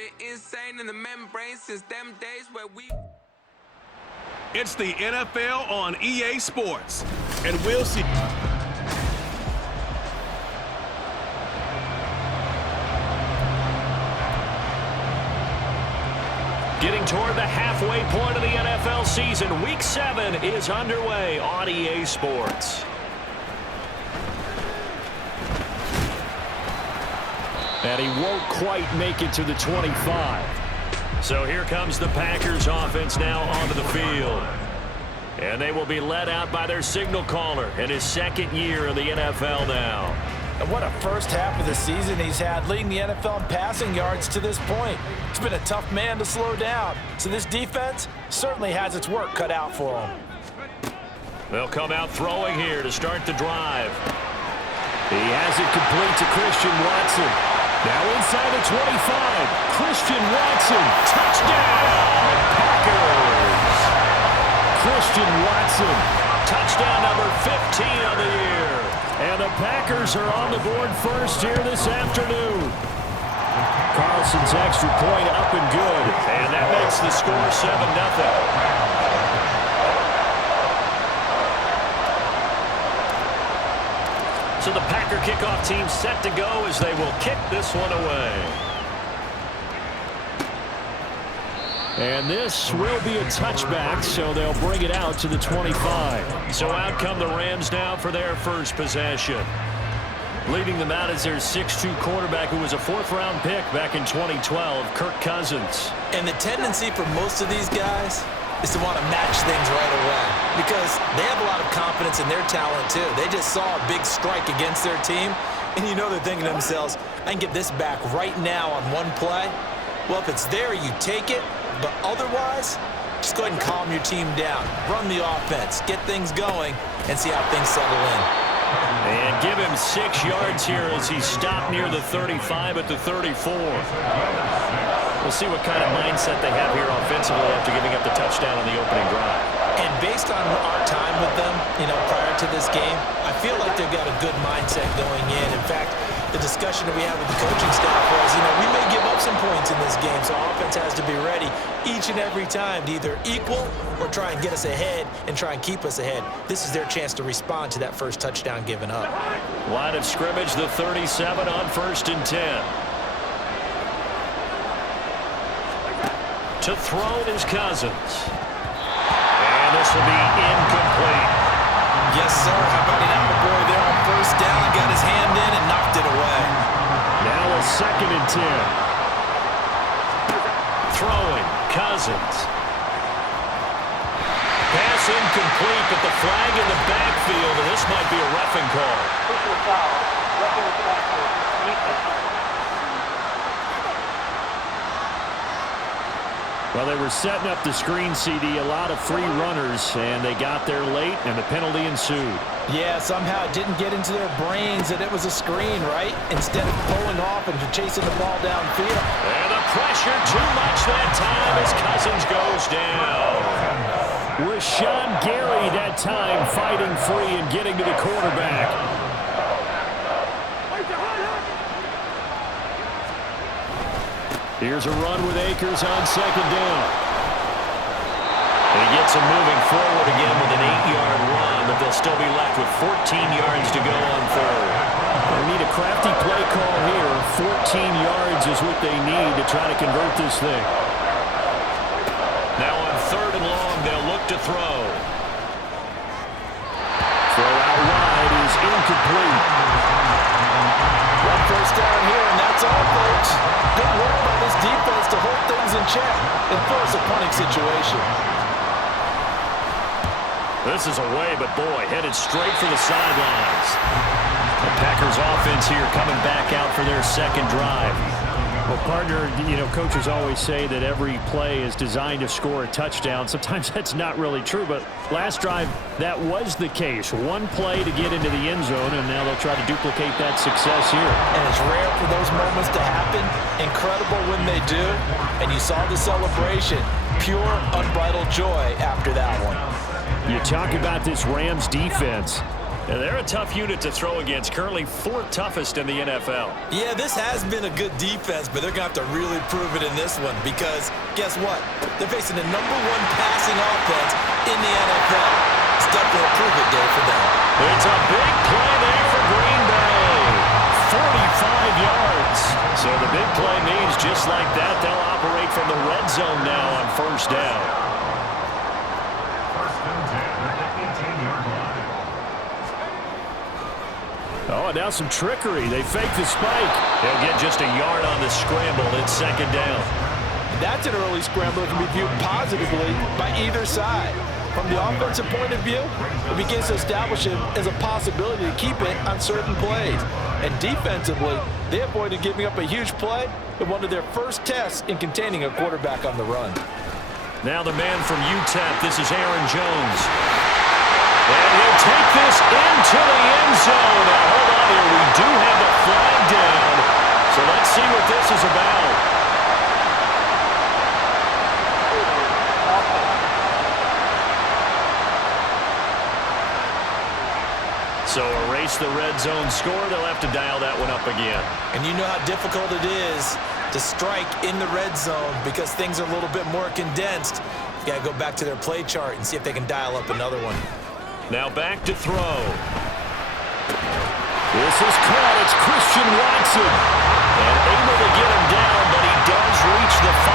Been insane in the membrane since them days where we... It's the NFL on EA Sports, and we'll see. Getting toward the halfway point of the NFL season, Week 7 is underway on EA Sports. And he won't quite make it to the 25. So here comes the Packers offense now onto the field. And they will be led out by their signal caller in his second year in the NFL now. And what a first half of the season he's had, leading the NFL in passing yards to this point. He's been a tough man to slow down. So this defense certainly has its work cut out for him. They'll come out throwing here to start the drive. He has it complete to Christian Watson. Now inside the 25, Christian Watson, touchdown, Packers! Christian Watson, touchdown number 15 of the year. And the Packers are on the board first here this afternoon. Carlson's extra point up and good, and that makes the score 7-0. So the Packer kickoff team set to go as they will kick this one away. And this will be a touchback, so they'll bring it out to the 25. So out come the Rams now for their first possession. Leading them out is their 6'2 quarterback who was a fourth-round pick back in 2012, Kirk Cousins. And the tendency for most of these guys is to want to match things right away because they have a lot of confidence in their talent too. They just saw a big strike against their team, and you know they're thinking to themselves, I can get this back right now on one play. Well, if it's there, you take it, but otherwise, just go ahead and calm your team down. Run the offense, get things going, and see how things settle in. And give him 6 yards here as he stopped near the 35 at the 34. We'll see what kind of mindset they have here offensively after giving up the touchdown on the opening drive. And based on our time with them, prior to this game, I feel like they've got a good mindset going in. In fact, the discussion that we had with the coaching staff was, we may give up some points in this game, so offense has to be ready each and every time to either equal or try and get us ahead and try and keep us ahead. This is their chance to respond to that first touchdown given up. Line of scrimmage, the 37 on 1st and 10. To throw is Cousins. And this will be incomplete. Yes, sir. How about an out-boy there on 1st down? Got his hand in and knocked it away. Now a 2nd and 10. Throwing, Cousins. Pass incomplete, but the flag in the backfield, and this might be a roughing call. Official foul. Roughing the backfield. Defense. Well, they were setting up the screen, CD, a lot of free runners, and they got there late, and the penalty ensued. Yeah, somehow it didn't get into their brains that it was a screen, right? Instead of pulling off and chasing the ball downfield. And the pressure too much that time as Cousins goes down. Rashawn Gary that time fighting free and getting to the quarterback. Here's a run with Akers on 2nd down. And he gets him moving forward again with an 8-yard run, but they'll still be left with 14 yards to go on 3rd. They need a crafty play call here. 14 yards is what they need to try to convert this thing. Now on 3rd and long, they'll look to throw. Throw out wide is incomplete. One 1st down here, and that's all, folks. Good work by this defense to hold things in check and force a punting situation. This is away, but boy, headed straight for the sidelines. The Packers offense here coming back out for their 2nd drive. Well, partner, coaches always say that every play is designed to score a touchdown. Sometimes that's not really true, but last drive, that was the case. One play to get into the end zone, and now they'll try to duplicate that success here. And it's rare for those moments to happen. Incredible when they do. And you saw the celebration. Pure, unbridled joy after that one. You talk about this Rams defense. And they're a tough unit to throw against, currently 4th toughest in the NFL. Yeah, this has been a good defense, but they're going to have to really prove it in this one because guess what? They're facing the #1 passing offense in the NFL. It's definitely a prove-it day for them. It's a big play there for Green Bay. 45 yards. So the big play means just like that, they'll operate from the red zone now on 1st down. Oh, and now some trickery. They fake the spike. They'll get just a yard on the scramble. It's 2nd down. That's an early scramble that can be viewed positively by either side. From the offensive point of view, it begins to establish it as a possibility to keep it on certain plays. And defensively, they avoided giving up a huge play in one of their first tests in containing a quarterback on the run. Now the man from UTEP, this is Aaron Jones. And he'll take this into the end zone. Now, hold on here. We do have the flag down. So let's see what this is about. So erase the red zone score. They'll have to dial that one up again. And you know how difficult it is to strike in the red zone because things are a little bit more condensed. You got to go back to their play chart and see if they can dial up another one. Now back to throw. This is caught. It's Christian Watson. And able to get him down, but he does reach the 5.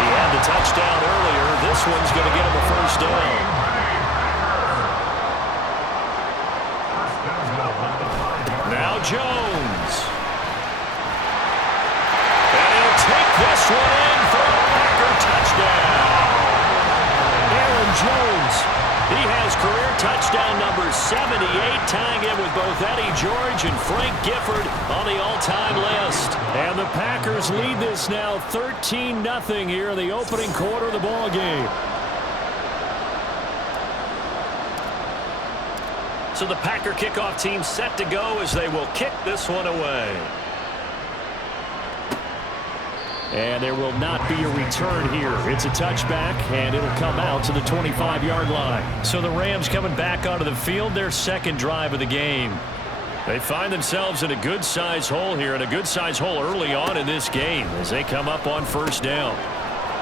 He had the touchdown earlier. This one's going to get him a 1st down. Now Jones. And he'll take this one in for a Packer touchdown. Aaron Jones. He has career touchdown number 78, tying him with both Eddie George and Frank Gifford on the all-time list. And the Packers lead this now 13-0 here in the opening quarter of the ball game. So the Packer kickoff team set to go as they will kick this one away. And there will not be a return here. It's a touchback, and it'll come out to the 25-yard line. So the Rams coming back onto the field, their 2nd drive of the game. They find themselves in a good-size hole here, and a good-size hole early on in this game as they come up on 1st down.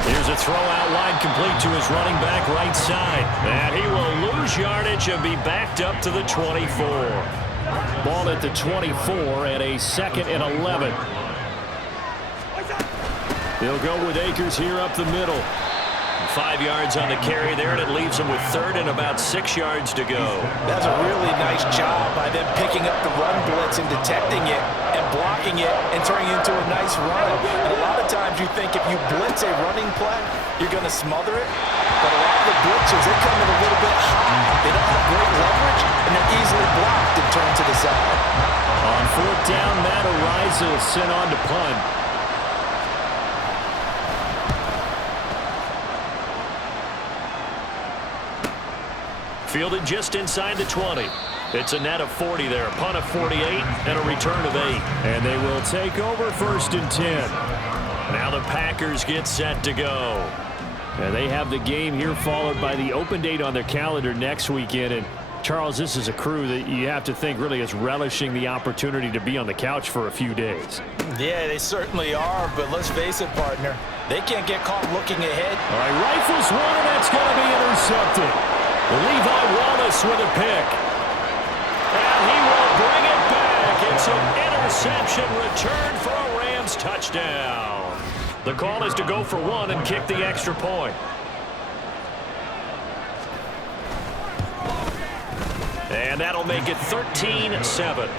Here's a throw out wide complete to his running back right side. And he will lose yardage and be backed up to the 24. Ball at the 24 and a 2nd and 11. They'll go with Akers here up the middle. 5 yards on the carry there, and it leaves them with 3rd and about 6 yards to go. That's a really nice job by them picking up the run blitz and detecting it and blocking it and turning it into a nice run. And a lot of times you think if you blitz a running play, you're going to smother it. But a lot of the blitzers, they come in a little bit high. They don't have great leverage, and they're easily blocked and turned to the side. On 4th down, Matt Ariza is sent on to punt. Fielded just inside the 20. It's a net of 40 there. Punt of 48 and a return of 8. And they will take over 1st and 10. Now the Packers get set to go. And they have the game here followed by the open date on their calendar next weekend. And Charles, this is a crew that you have to think really is relishing the opportunity to be on the couch for a few days. Yeah, they certainly are, but let's face it, partner. They can't get caught looking ahead. All right, rifles one, and that's going to be intercepted. Levi Wallace with a pick. And he will bring it back. It's an interception return for a Rams touchdown. The call is to go for 1 and kick the extra point. And that'll make it 13-7.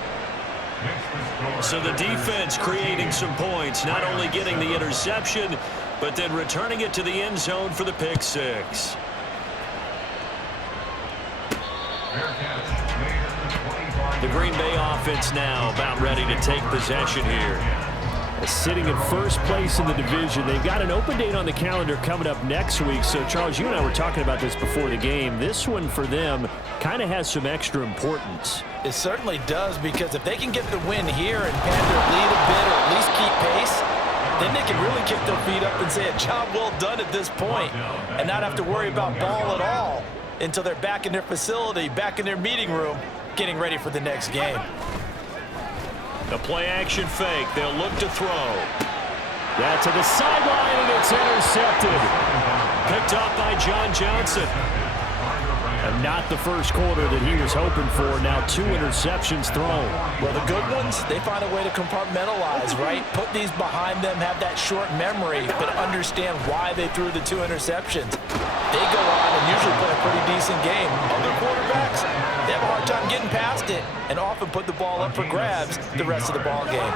So the defense creating some points, not only getting the interception, but then returning it to the end zone for the pick 6. The Green Bay offense now about ready to take possession here. Sitting in 1st place in the division. They've got an open date on the calendar coming up next week. So, Charles, you and I were talking about this before the game. This one for them kind of has some extra importance. It certainly does, because if they can get the win here and pad their lead a bit or at least keep pace, then they can really kick their feet up and say a job well done at this point and not have to worry about ball at all. until they're back in their facility, back in their meeting room, getting ready for the next game. A play-action fake. They'll look to throw. That to the sideline, and it's intercepted. Picked up by John Johnson. And not the first quarter that he was hoping for. Now 2 interceptions thrown. Well, the good ones, they find a way to compartmentalize, right? Put these behind them, have that short memory, but understand why they threw the 2 interceptions. They go on and usually play a pretty decent game. Other quarterbacks, they have a hard time getting past it and often put the ball up for grabs the rest of the ball game.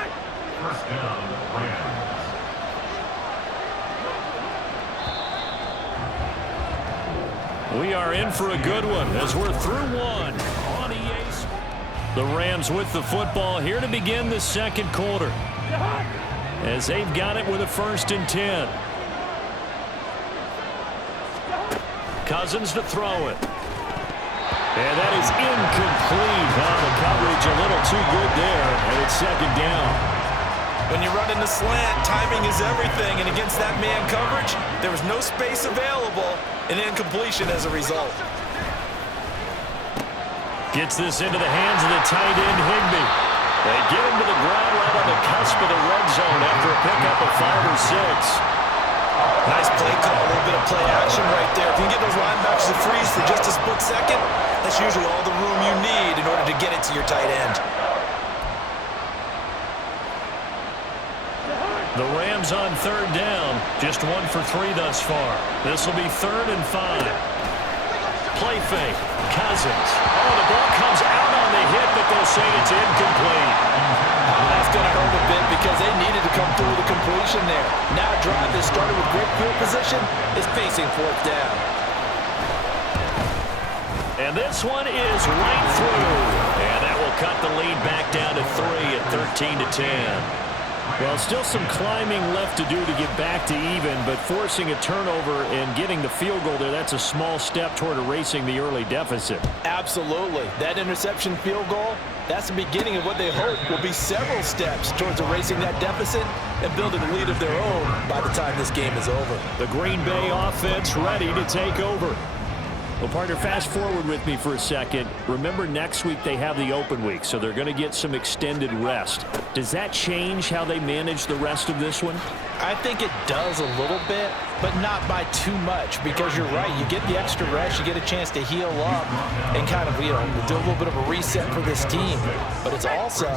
We are in for a good one as we're through one on EA. The Rams with the football here to begin the second quarter as they've got it with a 1st and 10. Cousins to throw it. And that is incomplete. The coverage a little too good there, and it's 2nd down. When you run in the slant, timing is everything, and against that man coverage, there was no space available, and incompletion as a result. Gets this into the hands of the tight end, Higbee. They get him to the ground right on the cusp of the red zone after a pickup of 5 or 6. Nice play call, a little bit of play action right there. If you can get those linebackers to freeze for just a split second, that's usually all the room you need in order to get it to your tight end. The Rams on 3rd down, just 1 for 3 thus far. This will be 3rd and 5. Play fake, Cousins. Oh, the ball comes out on the hit, but they'll say it's incomplete. That's going to hurt a bit because they needed to come through with a completion there. Now a drive that started with great field position is facing 4th down. And this one is right through. And that will cut the lead back down to 3 at 13 to 10. Well, still some climbing left to do to get back to even, but forcing a turnover and getting the field goal there, that's a small step toward erasing the early deficit. Absolutely. That interception field goal, that's the beginning of what they hope will be several steps towards erasing that deficit and building a lead of their own by the time this game is over. The Green Bay offense ready to take over. Well, partner, fast forward with me for a second. Remember, next week they have the open week, so they're going to get some extended rest. Does that change how they manage the rest of this one? I think it does a little bit, but not by too much, because you're right. You get the extra rest, you get a chance to heal up and kind of, do a little bit of a reset for this team. But it's also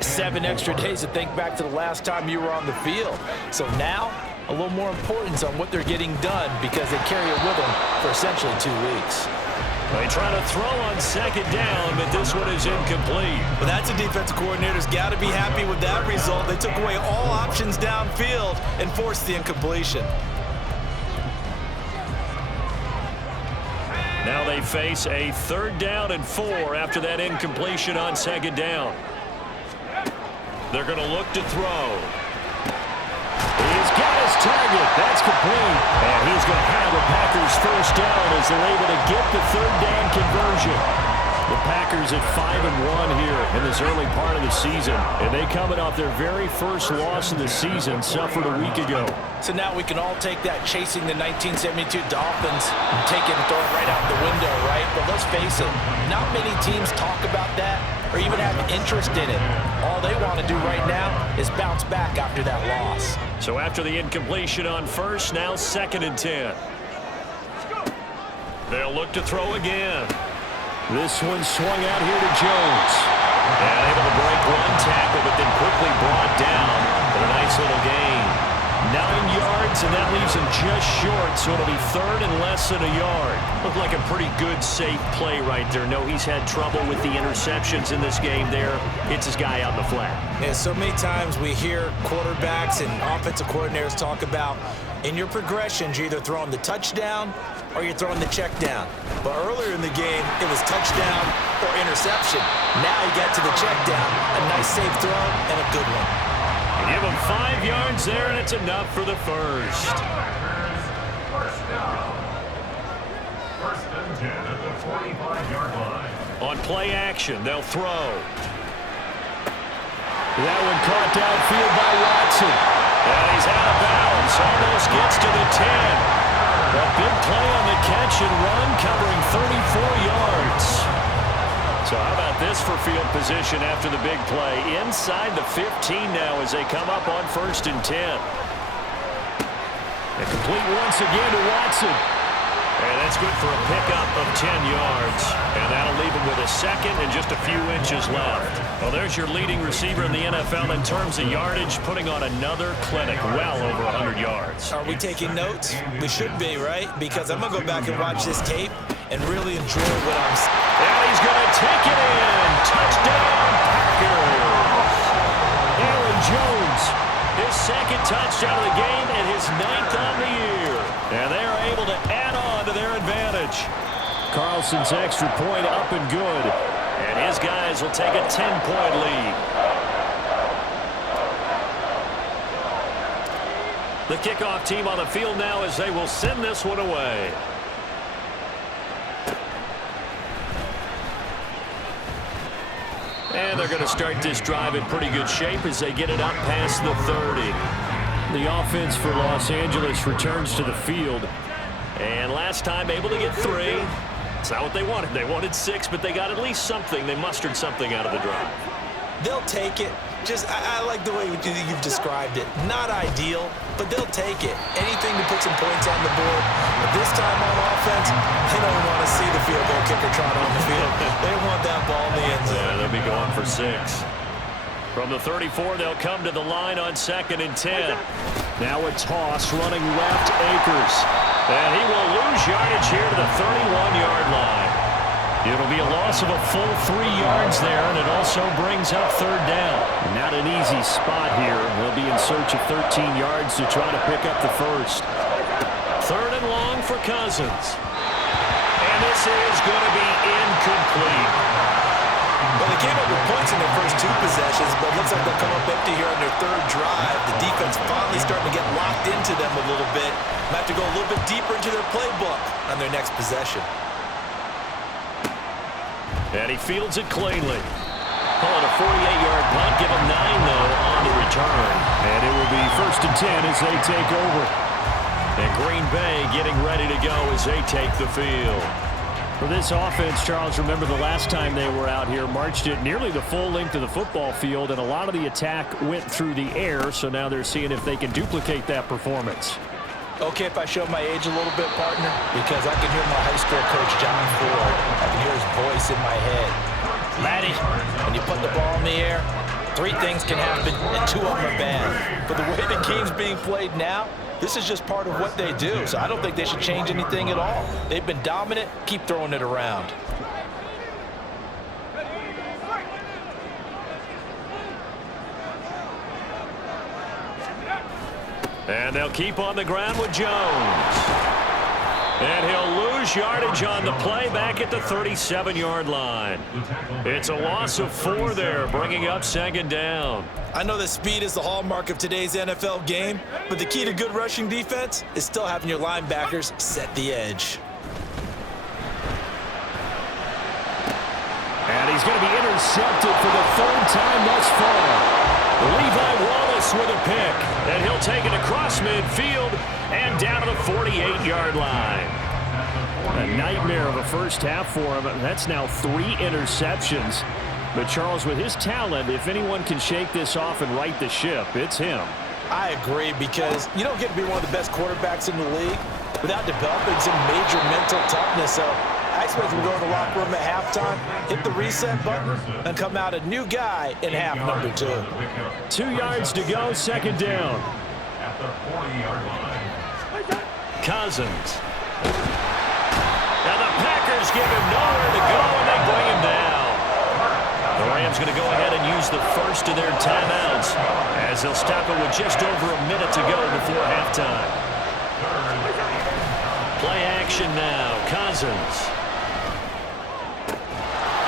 7 extra days to think back to the last time you were on the field. So now, a little more importance on what they're getting done because they carry it with them for essentially 2 weeks. They try to throw on 2nd down, but this one is incomplete. But that's a defensive coordinator's got to be happy with that result. They took away all options downfield and forced the incompletion. Now they face a 3rd down and 4 after that incompletion on 2nd down. They're going to look to throw. He's got his target. That's complete. And he's going to have the Packers 1st down as they're able to get the 3rd down conversion. The Packers at 5-1 here in this early part of the season. And they coming off their very first loss of the season, suffered a week ago. So now we can all take that chasing the 1972 Dolphins and take it and throw it right out the window, right? But let's face it, not many teams talk about that or even have interest in it. All they want to do right now is bounce back after that loss. So after the incompletion on 1st, now 2nd and 10. They'll look to throw again. This one swung out here to Jones. And able to break 1 tackle, but then quickly brought down for a nice little gain. 9 yards, and that leaves him just short, so it'll be 3rd and less than a yard. Looked like a pretty good, safe play right there. No, he's had trouble with the interceptions in this game there. Hits his guy out in the flat. Yeah, so many times we hear quarterbacks and offensive coordinators talk about in your progressions, you're either throwing the touchdown or you're throwing the check down. But earlier in the game, it was touchdown or interception. Now he got to the check down. A nice safe throw and a good one. Give him 5 yards there, and it's enough for the 1st. 1st and 10 at the 45-yard line. On play action, they'll throw. That one caught downfield by Watson. And he's out of bounds. Almost gets to the 10. A big play on the catch and run, covering 34 yards. So how about this for field position after the big play? Inside the 15 now as they come up on 1st and 10. And complete once again to Watson. And that's good for a pickup of 10 yards. And that'll leave him with a second and just a few inches left. Well, there's your leading receiver in the NFL in terms of yardage, putting on another clinic, well over 100 yards. Are we taking notes? We should be, right? Because I'm going to go back and watch this tape and really enjoy what I'm seeing. And he's going to take it in. Touchdown, Packers. Aaron Jones, his second touchdown of the game and his 9th on the year. And they are able to add on to their advantage. Carlson's extra point up and good. And his guys will take a 10-point lead. The kickoff team on the field now as they will send this one away. And they're going to start this drive in pretty good shape as they get it up past the 30. The offense for Los Angeles returns to the field. And last time able to get 3. It's not what they wanted. They wanted 6, but they got at least something. They mustered something out of the drive. They'll take it. I like the way you've described it. Not ideal, but they'll take it. Anything to put some points on the board. But this time on offense, they don't want to see the field goal kicker trot on the field. They want that ball in the end zone. Yeah, they'll be going for 6. From the 34, they'll come to the line on 2nd and 10. Now a toss running left, Akers. And he will lose yardage here to the 31-yard line. It'll be a loss of a full 3 yards there, and it also brings up 3rd down. Not an easy spot here. They'll be in search of 13 yards to try to pick up the first. 3rd and long for Cousins. And this is going to be incomplete. Well, they came up with points in their first 2 possessions, but it looks like they'll come up empty here on their 3rd drive. The defense finally starting to get locked into them a little bit. Might have to go a little bit deeper into their playbook on their next possession. And he fields it cleanly. Pulling a 48-yard punt, give him 9, though, on the return. And it will be 1st and 10 as they take over. And Green Bay getting ready to go as they take the field. For this offense, Charles, remember the last time they were out here, marched it nearly the full length of the football field, and a lot of the attack went through the air, so now they're seeing if they can duplicate that performance. Okay, if I show my age a little bit, partner, because I can hear my high school coach, John Ford. I can hear his voice in my head. Laddie, when you put the ball in the air, 3 things can happen, and 2 of them are bad. But the way the game's being played now, this is just part of what they do, so I don't think they should change anything at all. They've been dominant. Keep throwing it around. And they'll keep on the ground with Jones. And he'll lose yardage on the play back at the 37-yard line. It's a loss of 4 there, bringing up 2nd down. I know that speed is the hallmark of today's NFL game, but the key to good rushing defense is still having your linebackers set the edge. And he's going to be intercepted for the 3rd time thus far. Levi Wallace with a pick, and he'll take it across midfield and down to the 48-yard line. A nightmare of a first half for him. That's now 3 interceptions. But Charles, with his talent, if anyone can shake this off and right the ship, it's him. I agree, because you don't get to be one of the best quarterbacks in the league without developing some major mental toughness. So I expect him to go to the locker room at halftime, hit the reset button, and come out a new guy in half number 2. 2 yards to go, 2nd down. Cousins. Now the Packers give him nowhere to go, and they bring him down. The Rams going to go ahead and use the first of their timeouts as they'll stop it with just over a minute to go before halftime. Play action now. Cousins.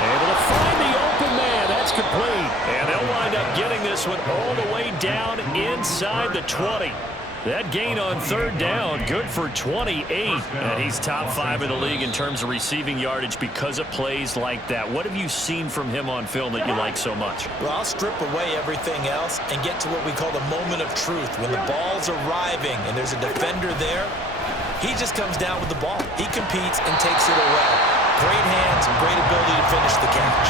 Able to find the open man. That's complete. And they'll wind up getting this one all the way down inside the 20. That gain on 3rd down, good for 28. And he's top 5 in the league in terms of receiving yardage because of plays like that. What have you seen from him on film that you like so much? Well, I'll strip away everything else and get to what we call the moment of truth. When the ball's arriving and there's a defender there, He just comes down with the ball. He competes and takes it away. Great hands, great ability to finish the catch.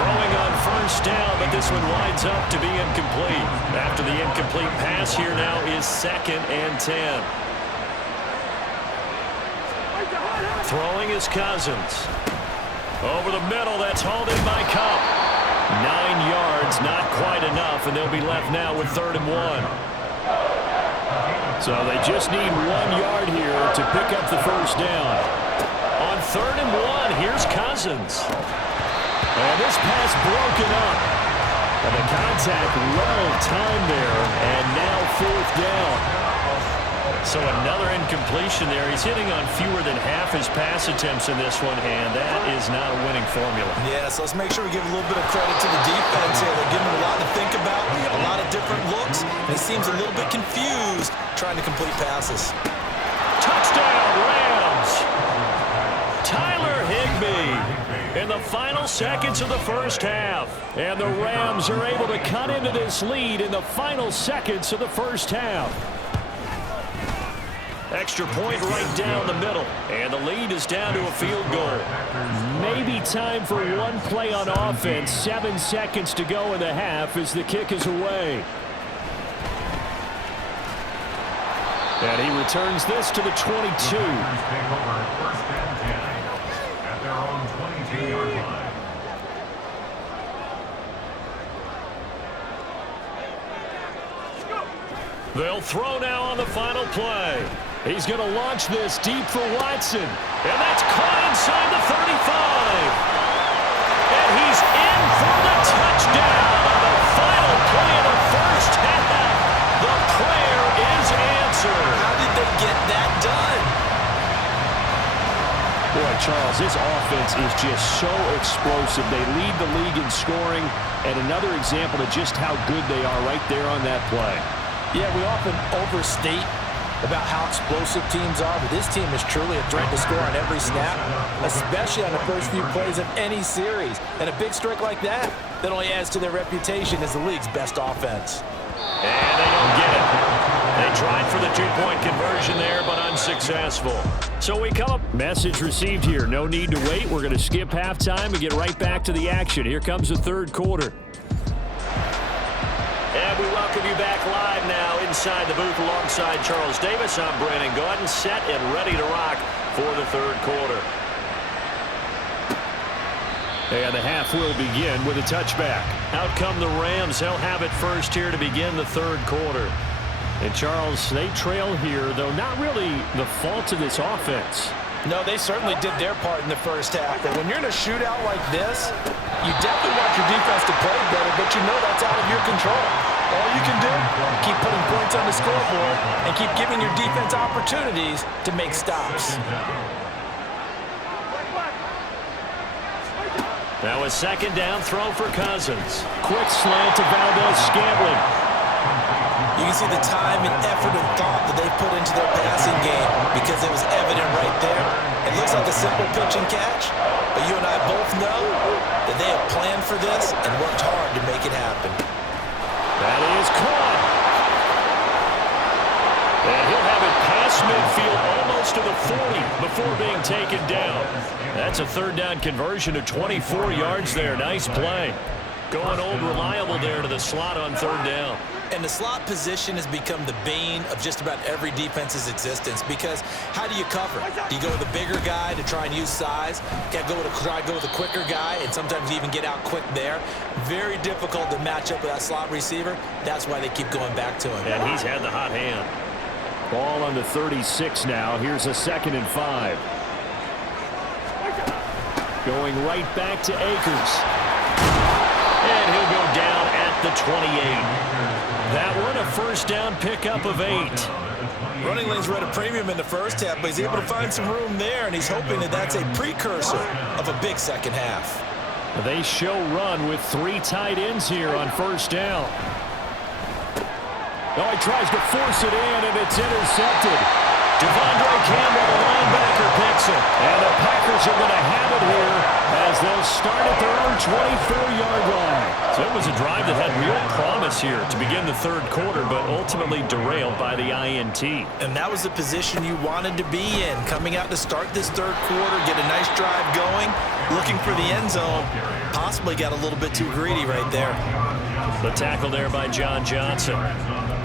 Throwing on first down, but this one winds up to be incomplete. After the incomplete pass, here now is 2nd and 10. Throwing is Cousins. Over the middle, that's hauled in by Cup. 9 yards, not quite enough, and they'll be left now with 3rd and 1. So they just need 1 yard here to pick up the first down. On 3rd and 1, here's Cousins. And this pass broken up. And the contact well timed there, and now 4th down. So another incompletion there. He's hitting on fewer than half his pass attempts in this one, and that is not a winning formula. Yeah, so let's make sure we give a little bit of credit to the defense here. They're giving him a lot to think about, a lot of different looks, and he seems a little bit confused trying to complete passes. Touchdown, Rams! Tyler Higbee in the final seconds of the first half. And the Rams are able to cut into this lead in the final seconds of the first half. Extra point right down the middle. And the lead is down to a field goal. Maybe time for one play on offense. 7 seconds to go in the half as the kick is away. And he returns this to the 22. They'll throw now on the final play. He's going to launch this deep for Watson. And that's caught inside the 35. And he's in for the touchdown on the final play of the first half. The prayer is answered. How did they get that done? Boy, Charles, this offense is just so explosive. They lead the league in scoring, and another example of just how good they are right there on that play. Yeah, we often overstate about how explosive teams are, but this team is truly a threat to score on every snap, especially on the first few plays of any series. And a big strike like that only adds to their reputation as the league's best offense. And they don't get it. They tried for the two-point conversion there, but unsuccessful. So we come up. Message received here. No need to wait. We're going to skip halftime and get right back to the action. Here comes the third quarter. And we welcome you back live now inside the booth alongside Charles Davis. I'm Brandon Gordon, set and ready to rock for the third quarter. And the half will begin with a touchback. Out come the Rams. They'll have it first here to begin the third quarter. And Charles, they trail here, though not really the fault of this offense. No, they certainly did their part in the first half. But when you're in a shootout like this, you definitely want your defense to play better, but you know that's out of your control. All you can do, keep putting points on the scoreboard and keep giving your defense opportunities to make stops. Now a second down throw for Cousins. Quick slant to Valdez-Scantling. You can see the time and effort and thought that they put into their passing game because it was evident right there. It looks like a simple pitch and catch, but you and I both know that they have planned for this and worked hard to make it happen. That is caught. And he'll have it past midfield almost to the 40 before being taken down. That's a third down conversion of 24 yards there. Nice play. Going old reliable there to the slot on third down. And the slot position has become the bane of just about every defense's existence because how do you cover? Do you go with a bigger guy to try and use size? Try to go with a quicker guy and sometimes you even get out quick there. Very difficult to match up with that slot receiver. That's why they keep going back to him. And he's had the hot hand. Ball on the 36 now. Here's a 2nd and 5. Going right back to Akers. And he'll go down at the 28. That one a first down pickup of 8. Running lanes were at a premium in the first half, but he's able to find some room there, and he's hoping that that's a precursor of a big second half. They show run with 3 tight ends here on first down. Oh, he tries to force it in, and it's intercepted. Devondre Campbell, the linebacker, picks it. And the Packers are going to have it here as they'll start at their own 24-yard line. So it was a drive that had real promise here to begin the third quarter, but ultimately derailed by the INT. And that was the position you wanted to be in, coming out to start this third quarter, get a nice drive going, looking for the end zone. Possibly got a little bit too greedy right there. The tackle there by John Johnson.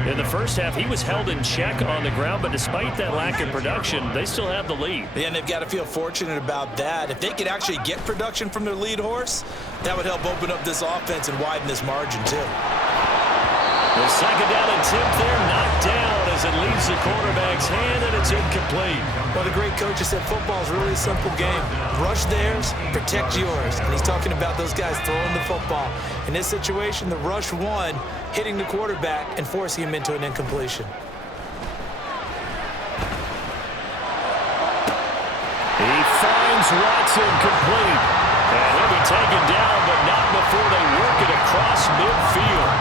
In the first half, he was held in check on the ground, but despite that lack of production, they still have the lead. Yeah, and they've got to feel fortunate about that. If they could actually get production from their lead horse, that would help open up this offense and widen this margin, too. The second down attempt there, knocked down as it leaves the quarterback's hand, and it's incomplete. Well, the great coach has said football is really a simple game. Rush theirs, protect yours. And he's talking about those guys throwing the football. In this situation, the rush won, hitting the quarterback and forcing him into an incompletion. He finds Watson complete. And he'll be taken down, but not before they work it across midfield.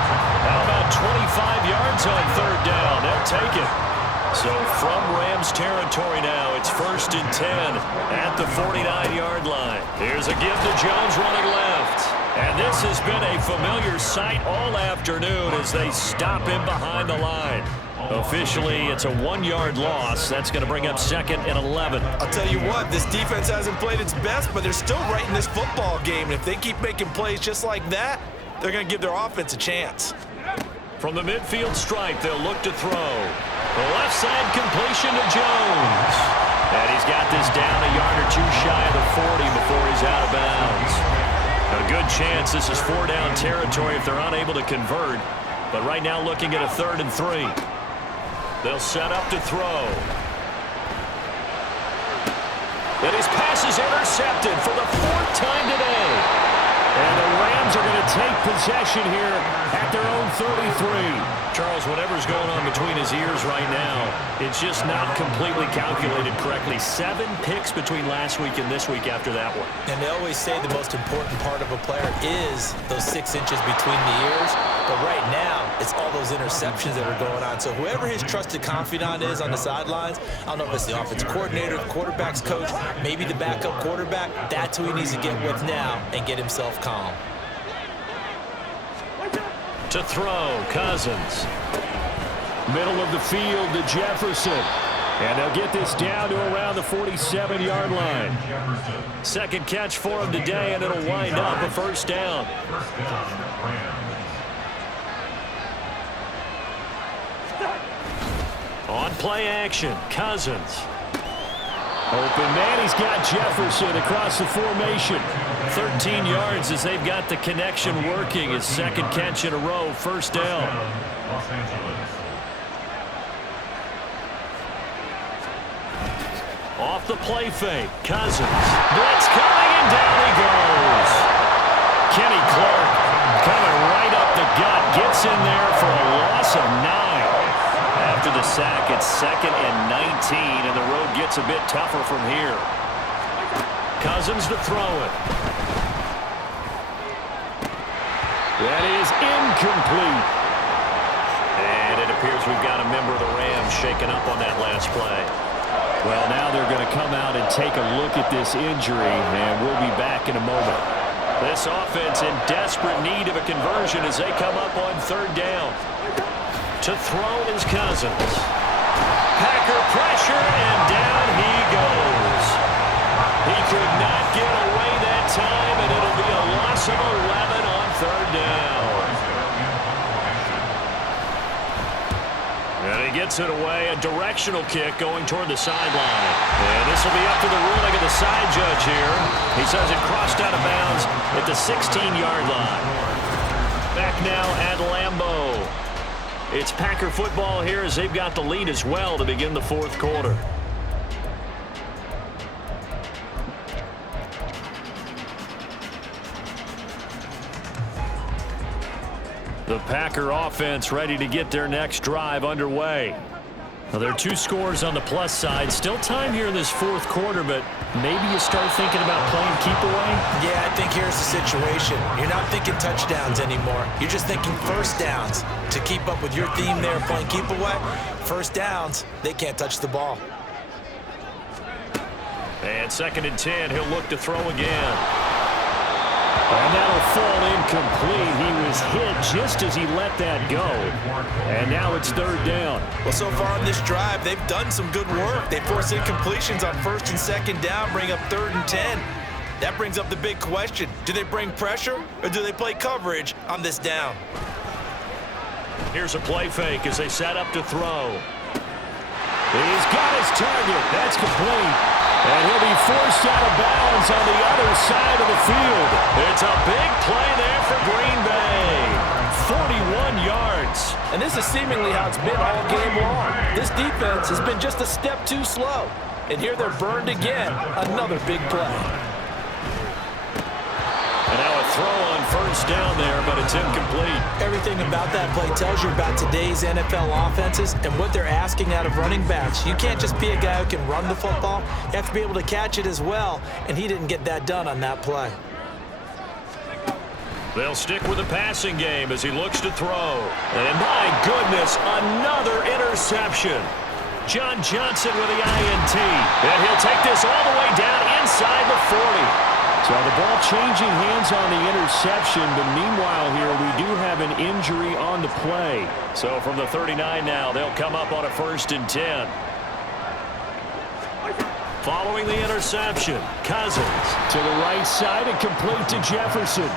How about 25 yards on third down? They'll take it. So from Rams territory now, it's 1st and 10 at the 49-yard line. Here's a give to Jones running left. And this has been a familiar sight all afternoon as they stop him behind the line. Officially, it's a 1-yard loss. That's going to bring up 2nd and 11. I'll tell you what, this defense hasn't played its best, but they're still right in this football game. And if they keep making plays just like that, they're going to give their offense a chance. From the midfield stripe, they'll look to throw. The left side completion to Jones. And he's got this down a yard or two shy of the 40 before he's out of bounds. A good chance this is 4-down territory if they're unable to convert. But right now looking at a 3rd and 3. They'll set up to throw. And his pass is intercepted for the 4th time today. And the Rams are going to take possession here at their own 33. Charles, whatever's going on between his ears right now, it's just not completely calculated correctly. 7 picks between last week and this week after that one. And they always say the most important part of a player is those 6 inches between the ears. But right now, it's all those interceptions that are going on. So whoever his trusted confidant is on the sidelines, I don't know if it's the offensive coordinator, the quarterback's coach, maybe the backup quarterback, that's who he needs to get with now and get himself calm. To throw, Cousins. Middle of the field to Jefferson. And they'll get this down to around the 47-yard line. Second catch for him today, and it'll wind up a 1st down. On play action, Cousins. Open man, he's got Jefferson across the formation. 13 yards as they've got the connection working. His 2nd catch in a row, 1st down. Off the play fake, Cousins. Blitz coming, and down he goes. Kenny Clark coming right up the gut, gets in there for a loss of 9. After the sack, it's 2nd and 19, and the road gets a bit tougher from here. Cousins to throw it. That is incomplete. And it appears we've got a member of the Rams shaken up on that last play. Well, now they're going to come out and take a look at this injury, and we'll be back in a moment. This offense in desperate need of a conversion as they come up on 3rd down. To throw is Cousins. Packer pressure, and down he goes. He could not get away that time, and it'll be a loss of 11 on 3rd down. And he gets it away, a directional kick going toward the sideline. And this will be up to the ruling of the side judge here. He says it crossed out of bounds at the 16-yard line. Back now at Lambeau. It's Packer football here as they've got the lead as well to begin the 4th quarter. The Packer offense ready to get their next drive underway. Now, there are 2 scores on the plus side. Still time here in this 4th quarter, but maybe you start thinking about playing keep away? Yeah, I think here's the situation. You're not thinking touchdowns anymore. You're just thinking 1st downs. To keep up with your theme there, playing keep away, 1st downs, they can't touch the ball. And 2nd and 10, he'll look to throw again. And that'll fall incomplete. He was hit just as he let that go. And now it's 3rd down. Well, so far on this drive, they've done some good work. They force incompletions on 1st and 2nd down, bring up 3rd and 10. That brings up the big question. Do they bring pressure or do they play coverage on this down? Here's a play fake as they set up to throw. He's got his target. That's complete. And he'll be forced out of bounds on the other side of the field. It's a big play there for Green Bay. 41 yards. And this is seemingly how it's been all game long. This defense has been just a step too slow. And here they're burned again. Another big play. And now a throw on 1st down there, but it's incomplete. Everything about that play tells you about today's NFL offenses and what they're asking out of running backs. You can't just be a guy who can run the football. You have to be able to catch it as well, and he didn't get that done on that play. They'll stick with the passing game as he looks to throw. And my goodness, another interception. John Johnson with the INT. And he'll take this all the way down inside the 40. So the ball changing hands on the interception, but meanwhile here we do have an injury on the play. So from the 39 now, they'll come up on a 1st and 10. Following the interception, Cousins To the right side and complete to Jefferson.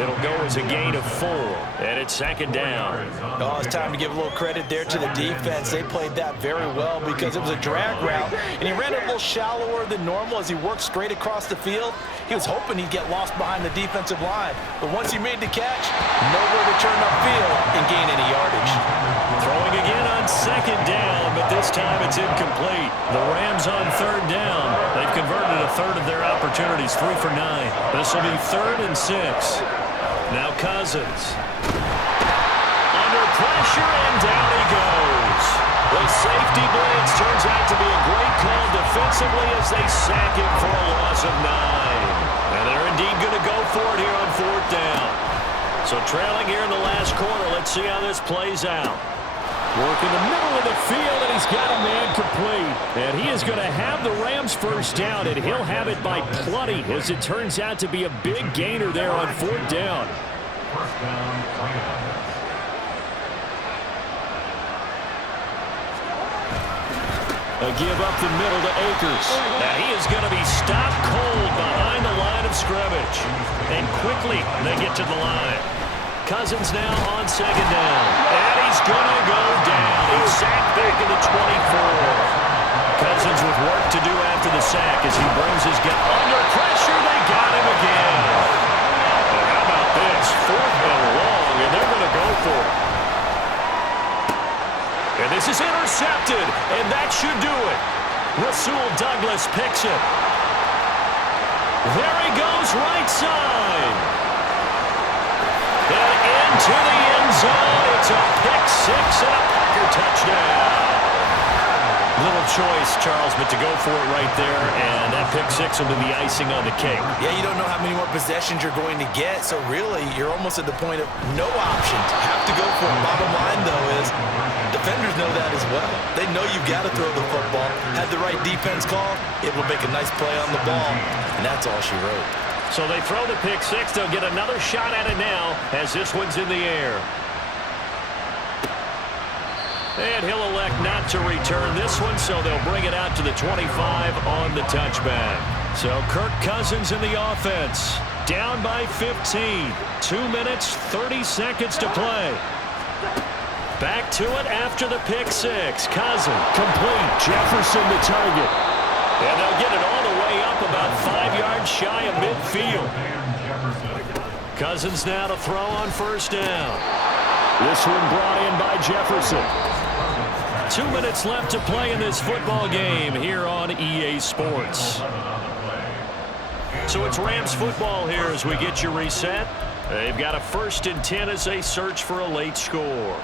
It'll go as a gain of 4, and it's 2nd down. Oh, it's time to give a little credit there to the defense. They played that very well because it was a drag route, and he ran it a little shallower than normal as he worked straight across the field. He was hoping he'd get lost behind the defensive line, but once he made the catch, nowhere to turn upfield and gain any yardage. Throwing again on 2nd down, but this time it's incomplete. The Rams on 3rd down. They've converted a third of their opportunities, 3 for 9. This will be 3rd and 6. Now Cousins. Under pressure, and down he goes. The safety blitz turns out to be a great call defensively as they sack him for a loss of 9. And they're indeed going to go for it here on 4th down. So trailing here in the last quarter, let's see how this plays out. Work in the middle of the field, and he's got a man complete. And he is going to have the Rams 1st down, and he'll have it by plenty, as it turns out to be a big gainer there on 4th down. A give up the middle to Akers. Now he is going to be stopped cold behind the line of scrimmage. And quickly they get to the line. Cousins now on 2nd down. And he's going to go down. He's sacked back in the 24. Cousins with work to do after the sack as he brings his guy under pressure. They got him again. And how about this? 4th and long, and they're going to go for it. And this is intercepted, and that should do it. Rasul Douglas picks it. There he goes, right side. And into the end zone. It's a pick 6 and a Packer touchdown. Little choice, Charles, but to go for it right there, and that pick 6 will be the icing on the cake. Yeah, you don't know how many more possessions you're going to get, so really you're almost at the point of no options. Have to go for it. Bottom line, though, is defenders know that as well. They know you've got to throw the football. Had the right defense call, it will make a nice play on the ball, and that's all she wrote. So they throw the pick 6. They'll get another shot at it now as this one's in the air. And he'll elect not to return this one, so they'll bring it out to the 25 on the touchback. So Kirk Cousins in the offense, down by 15. 2 minutes, 30 seconds to play. Back to it after the pick 6. Cousins complete. Jefferson the target. And they'll get it all the way up about 5 yards shy of midfield. Cousins now to throw on 1st down. This one brought in by Jefferson. 2 minutes left to play in this football game here on EA Sports. So it's Rams football here as we get you reset. They've got a 1st and 10 as they search for a late score.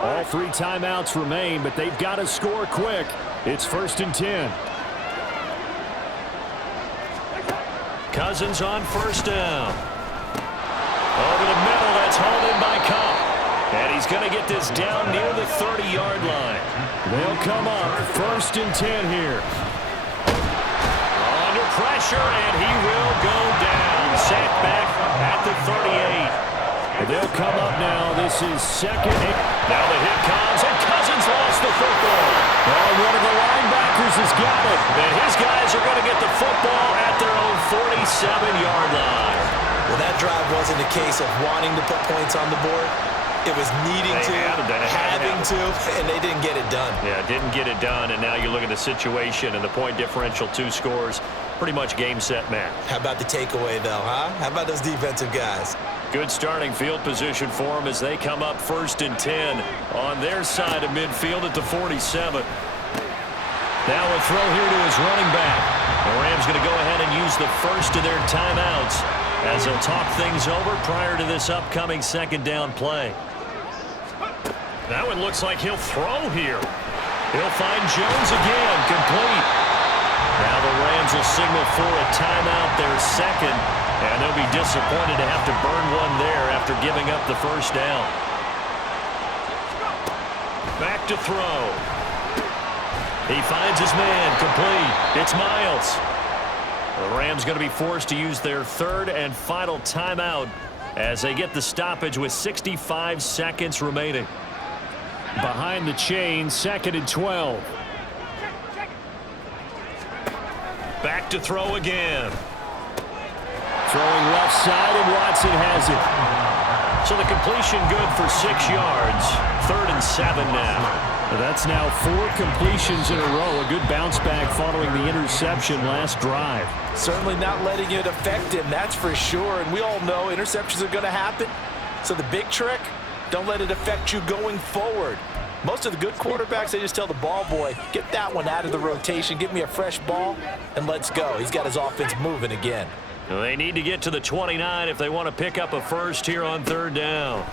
All 3 timeouts remain, but they've got to score quick. It's 1st and 10. Cousins on 1st down. Over the middle, that's hauled in by Cup. And he's he's going to get this down near the 30-yard line. They'll come up 1st and 10 here. Under pressure, and he will go down. Sacked back at the 38. They'll come up now. This is 2nd. Now the hit comes, and Cousins lost the football. Oh, one of the linebackers has got it. And his guys are going to get the football at their own 47-yard line. Well, that drive wasn't a case of wanting to put points on the board. It was needing to, having to, and they didn't get it done. Yeah, didn't get it done, and now you look at the situation and the point differential, 2 scores, pretty much game, set, match. How about the takeaway, though, huh? How about those defensive guys? Good starting field position for them as they come up 1st and 10 on their side of midfield at the 47. Now a throw here to his running back. The Rams going to go ahead and use the first of their timeouts as they'll talk things over prior to this upcoming 2nd down play. That one looks like he'll throw here. He'll find Jones again, complete. Now the Rams will signal for a timeout, their 2nd, and they'll be disappointed to have to burn one there after giving up the 1st down. Back to throw. He finds his man, complete. It's Miles. The Rams going to be forced to use their 3rd and final timeout as they get the stoppage with 65 seconds remaining. Behind the chain, 2nd and 12. Back to throw again. Throwing left side, and Watson has it. So the completion good for 6 yards. 3rd and 7 now. That's now 4 completions in a row. A good bounce back following the interception last drive. Certainly not letting it affect him, that's for sure. And we all know interceptions are going to happen. So the big trick, don't let it affect you going forward. Most of the good quarterbacks, they just tell the ball boy, get that one out of the rotation, give me a fresh ball, and let's go. He's got his offense moving again. They need to get to the 29 if they want to pick up a first here on 3rd down.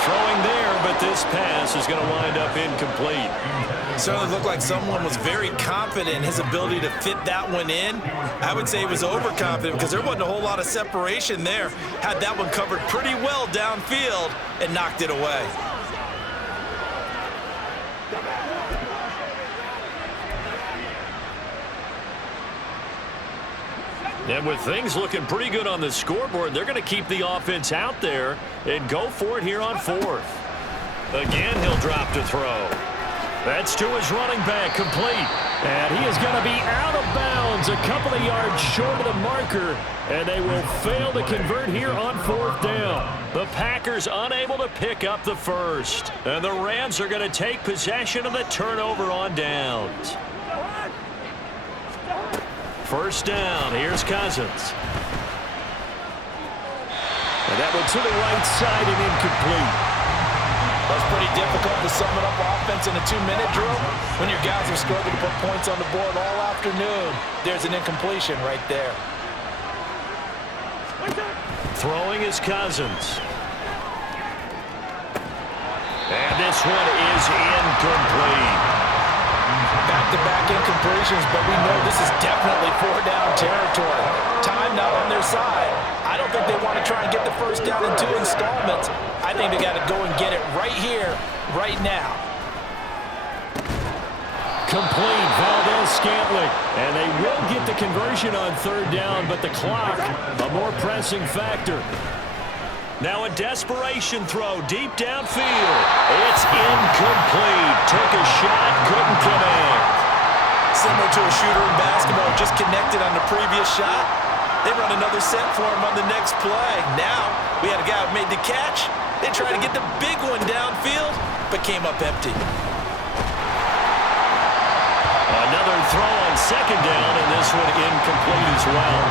Throwing there, but this pass is going to wind up incomplete. Certainly looked like someone was very confident in his ability to fit that one in. I would say he was overconfident because there wasn't a whole lot of separation there. Had that one covered pretty well downfield and knocked it away. And with things looking pretty good on the scoreboard, they're going to keep the offense out there and go for it here on 4th. Again, he'll drop to throw. That's to his running back, complete. And he is going to be out of bounds a couple of yards short of the marker, and they will fail to convert here on 4th down. The Packers unable to pick up the first, and the Rams are going to take possession of the turnover on downs. 1st down, here's Cousins. And that one to the right side and incomplete. That's pretty difficult to sum it up offense in a 2-minute drill when your guys have struggled to put points on the board all afternoon. There's an incompletion right there. Throwing is Cousins. And this one is incomplete. Back-to-back incompletions, but we know this is definitely 4-down territory. Time not on their side. I don't think they want to try and get the first down in 2 installments. I think they got to go and get it right here, right now. Complete, Valdez-Scantling. And they will get the conversion on 3rd down, but the clock, a more pressing factor. Now a desperation throw deep downfield. It's incomplete. Took a shot, couldn't connect. Similar to a shooter in basketball, just connected on the previous shot. They run another set for him on the next play. Now, we had a guy who made the catch. They tried to get the big one downfield, but came up empty. Another throw on 2nd down, and this one incomplete as well.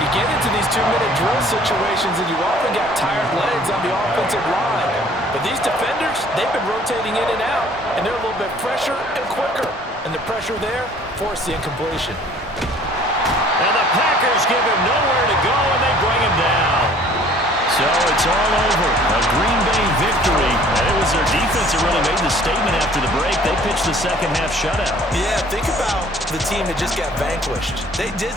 You get into these 2-minute drill situations, and you often got tired legs on the offensive line. But these defenders, they've been rotating in and out, and they're a little bit fresher and quicker. And the pressure there forced the incompletion. And the Packers give him nowhere to go, and they bring him down. So it's all over. A Green Bay victory. And it was their defense that really made the statement after the break. They pitched the second half shutout. Yeah, think about the team that just got vanquished. They did